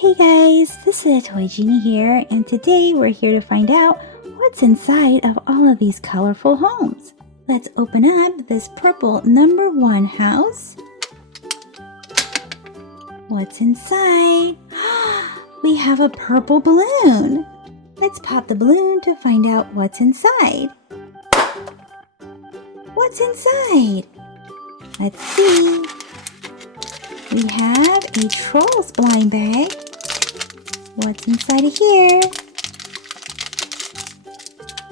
Hey guys, this is Toy Genie here, and today we're here to find out what's inside of all of these colorful homes. Let's open up this purple number 1 house. What's inside? We have a purple balloon. Let's pop the balloon to find out what's inside. What's inside? Let's see. We have a Trolls blind bag. What's inside of here?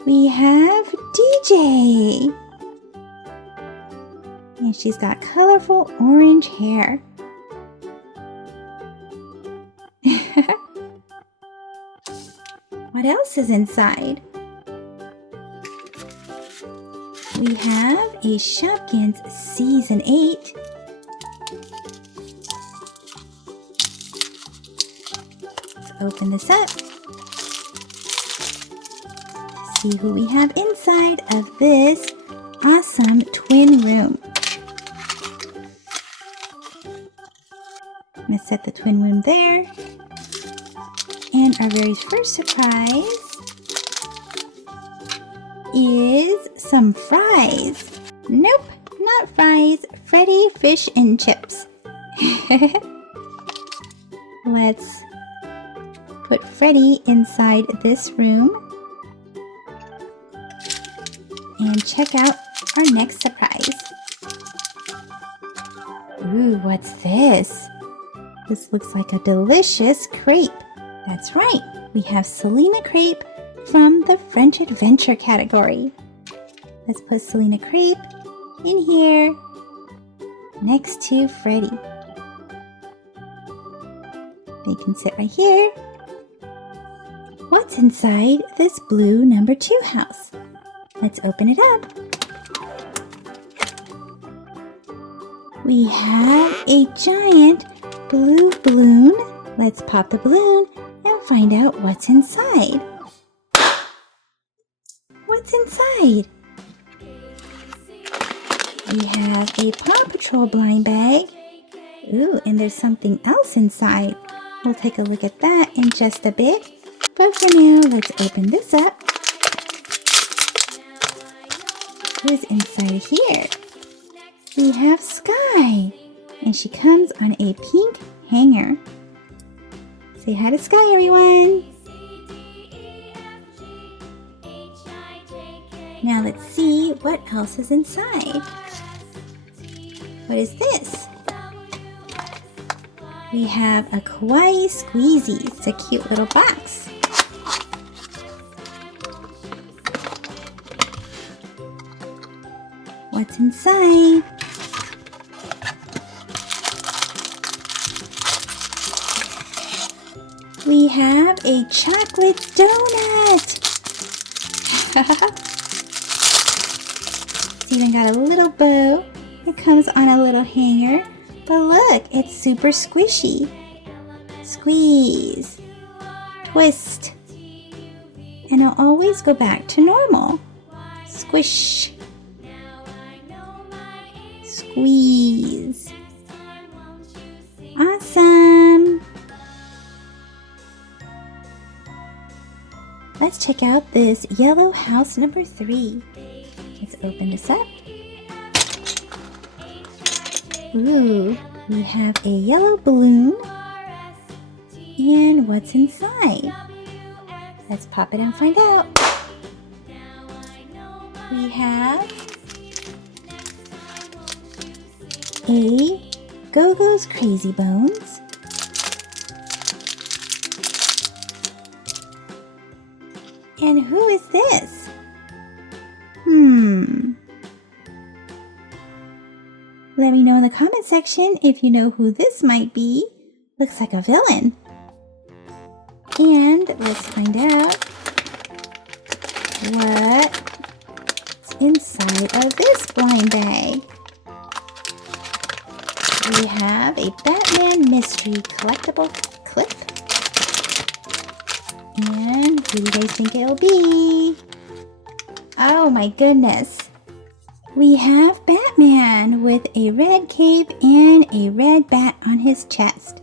We have DJ. And she's got colorful orange hair. What else is inside? We have a Shopkins Season 8. Open this up to see who we have inside of this awesome twin room. I'm going to set the twin room there. And our very first surprise is some fries. Nope, not fries. Freddy fish and chips. Let's put Freddy inside this room and check out our next surprise. Ooh, what's this? This looks like a delicious crepe. That's right, we have Selena Crepe from the French Adventure category. Let's put Selena Crepe in here next to Freddy. They can sit right here. What's inside this blue number 2 house? Let's open it up. We have a giant blue balloon. Let's pop the balloon and find out what's inside. What's inside? We have a Paw Patrol blind bag. Ooh, and there's something else inside. We'll take a look at that in just a bit. But for now, let's open this up. Who's inside here? We have Sky, and she comes on a pink hanger. Say hi to Sky, everyone. Now let's see what else is inside. What is this? We have a Kawaii Squeezy. It's a cute little box. What's inside? We have a chocolate donut. It's even got a little bow. It comes on a little hanger. But look, it's super squishy. Squeeze. Twist. And it'll always go back to normal. Squish. Squeeze. Awesome. Let's check out this yellow house number 3. Let's open this up. Ooh, we have a yellow balloon. And what's inside? Let's pop it and find out. We have a Go-Go's Crazy Bones. And who is this? Let me know in the comment section if you know who this might be. Looks like a villain. And let's find out what's inside of this blind bag. We have a Batman Mystery Collectible clip. And who do you guys think it'll be? Oh my goodness. We have Batman with a red cape and a red bat on his chest.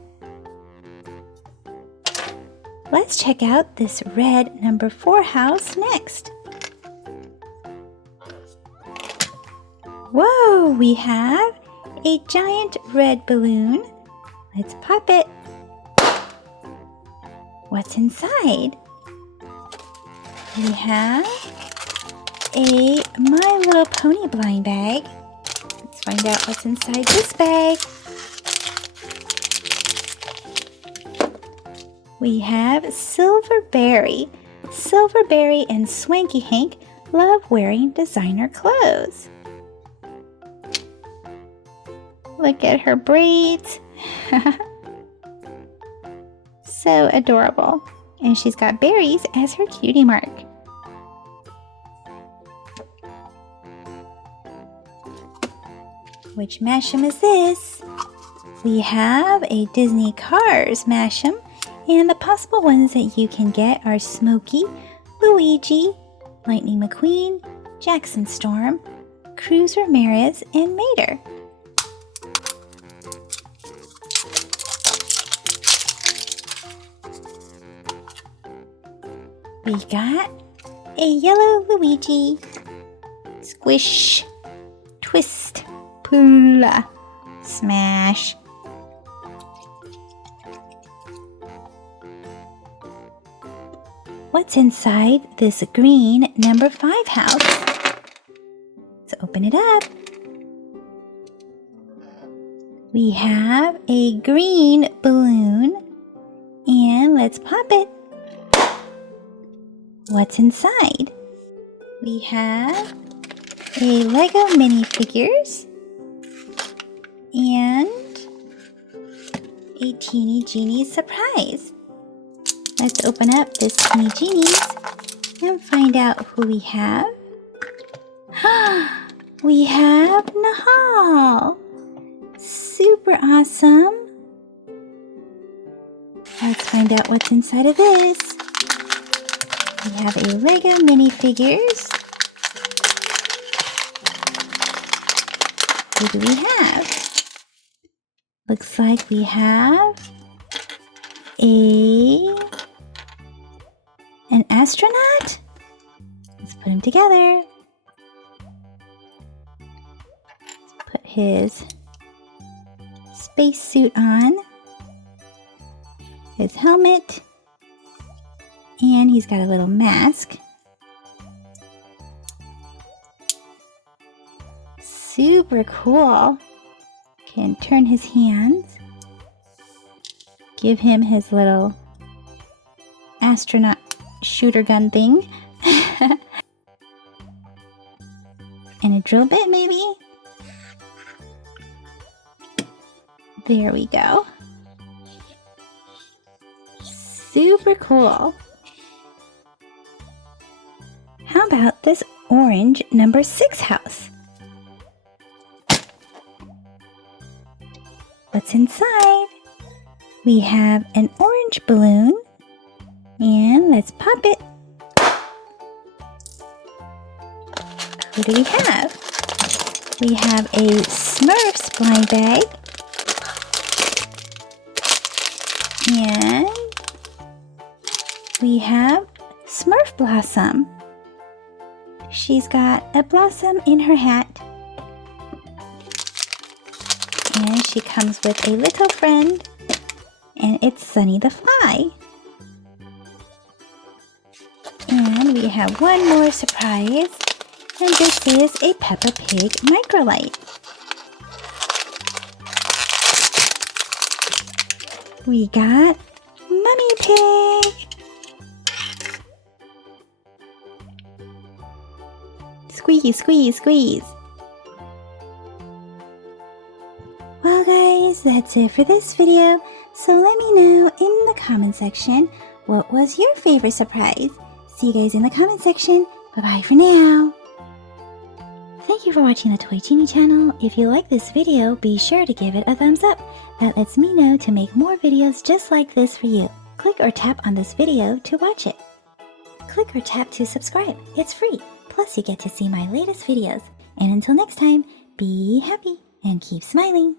Let's check out this red number 4 house next. Whoa, we have a giant red balloon. Let's pop it. What's inside? We have a My Little Pony blind bag. Let's find out what's inside this bag. We have Silverberry. Silverberry and Swanky Hank love wearing designer clothes. Look at her braids. So adorable. And she's got berries as her cutie mark. Which mashem is this? We have a Disney Cars mashem, and the possible ones that you can get are Smokey, Luigi, Lightning McQueen, Jackson Storm, Cruz Ramirez, and Mater. We got a yellow Luigi. Squish, twist, pull, smash. What's inside this green number 5 house? Let's open it up. We have a green balloon, and let's pop it. What's inside? We have a Lego minifigures and a Teeny Genie surprise. Let's open up this Teeny Genies and find out who we have. We have Nahal. Super awesome. Let's find out what's inside of this. We have a Lego minifigures. Who do we have? Looks like we have an astronaut. Let's put him together. Let's put his spacesuit on, his helmet, and he's got a little mask. Super cool. Can turn his hands. Give him his little astronaut shooter gun thing. And a drill bit maybe. There we go. Super cool. How about this orange number 6 house? What's inside? We have an orange balloon, and let's pop it. Who do we have? We have a Smurfs blind bag, and we have Smurf Blossom. She's got a blossom in her hat, and she comes with a little friend, and it's Sunny the Fly. And we have one more surprise, and this is a Peppa Pig microlight. We got Mummy Pig. Squeeze, squeeze, squeeze. Well guys, that's it for this video. So let me know in the comment section what was your favorite surprise. See you guys in the comment section. Bye-bye for now. Thank you for watching the Toy Genie channel. If you like this video, be sure to give it a thumbs up. That lets me know to make more videos just like this for you. Click or tap on this video to watch it. Click or tap to subscribe. It's free. Plus you get to see my latest videos. And until next time, be happy and keep smiling.